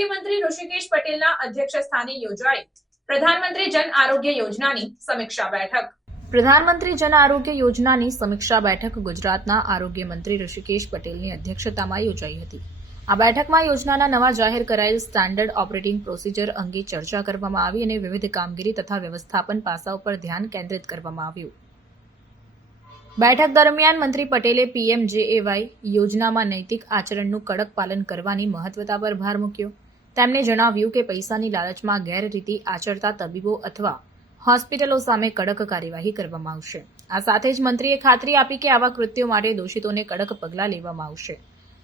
આરોગ્ય મંત્રી ઋષિકેશ પટેલના અધ્યક્ષસ્થાને યોજાઈ પ્રધાનમંત્રી જન આરોગ્ય યોજનાની સમીક્ષા બેઠક. પ્રધાનમંત્રી જન આરોગ્ય યોજનાની સમીક્ષા બેઠક ગુજરાતના આરોગ્ય ઋષિકેશ પટેલની અધ્યક્ષતામાં યોજાઈ હતી. આ બેઠકમાં યોજનાના નવા જાહેર કરાયેલ સ્ટાન્ડર્ડ ઓપરેટિંગ પ્રોસિજર અંગે ચર્ચા કરવામાં આવી અને વિવિધ કામગીરી તથા વ્યવસ્થાપન પાસા ઉપર ધ્યાન કેન્દ્રિત કરવામાં આવ્યું. બેઠક દરમિયાન મંત્રી પટેલે પીએમજેએવાય યોજનામાં નૈતિક આચરણનું કડક પાલન કરવાની મહત્વતા પર ભાર મૂક્યો. તેમણે જણાવ્યું કે પૈસાની લાલચમાં ગેરરીતિ આચરતા તબીબો અથવા હોસ્પિટલો સામે કડક કાર્યવાહી કરવામાં આવશે. આ સાથે જ મંત્રીએ ખાતરી આપી કે આવા કૃત્યો માટે દોષિતોને કડક પગલાં લેવામાં આવશે.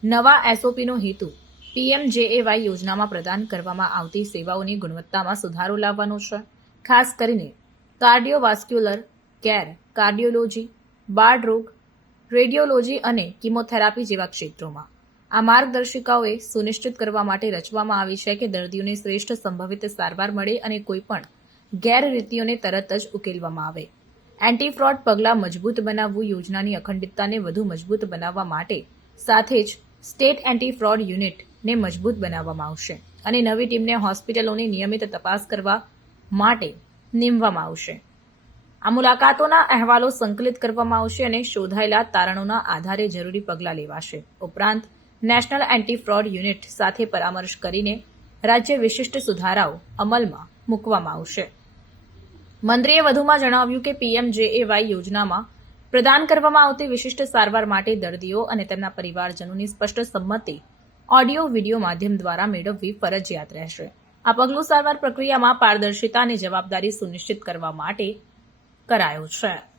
નવા એસઓપીનો હેતુ પીએમજેએવાય યોજનામાં પ્રદાન કરવામાં આવતી સેવાઓની ગુણવત્તામાં સુધારો લાવવાનો છે. ખાસ કરીને કાર્ડિયોવાસ્ક્યુલર કેર, કાર્ડિયોલોજી બાળ રોગ રેડિયોલોજી અને કિમોથેરાપી જેવા ક્ષેત્રોમાં. આ માર્ગદર્શિકાઓએ સુનિશ્ચિત કરવા માટે રચવામાં આવી છે કે દર્દીઓને શ્રેષ્ઠ સંભવિત સારવાર મળે અને કોઈપણ ગેરરીતિઓને તરત જ ઉકેલવામાં આવે. એન્ટી ફ્રોડ પગલાં મજબૂત બનાવવું યોજનાની અખંડિતતાને વધુ મજબૂત બનાવવા માટે સાથે જ સ્ટેટ એન્ટી ફ્રોડ યુનિટને મજબૂત બનાવવામાં આવશે અને નવી ટીમને હોસ્પિટલોની નિયમિત તપાસ કરવા માટે નીમવામાં આવશે. આ મુલાકાતોના અહેવાલો સંકલિત કરવામાં આવશે અને શોધાયેલા તારણોના આધારે જરૂરી પગલાં લેવાશે. ઉપરાંત નેશનલ એન્ટી ફ્રોડ યુનિટ સાથે પરામર્શ કરીને રાજ્ય વિશિષ્ટ સુધારાઓ અમલમાં મૂકવામાં આવશે. મંત્રીએ વધુમાં જણાવ્યું કે પીએમજેએવાય યોજનામાં પ્રદાન કરવામાં આવતી વિશિષ્ટ સારવાર માટે દર્દીઓ અને તેમના પરિવારજનોની સ્પષ્ટ સંમતિ ઓડિયો, વિડિયો માધ્યમ દ્વારા મેળવવી ફરજિયાત રહેશે. આ પગલું સારવાર પ્રક્રિયામાં પારદર્શિતા અને જવાબદારી સુનિશ્ચિત કરવા માટે કરાયો છે.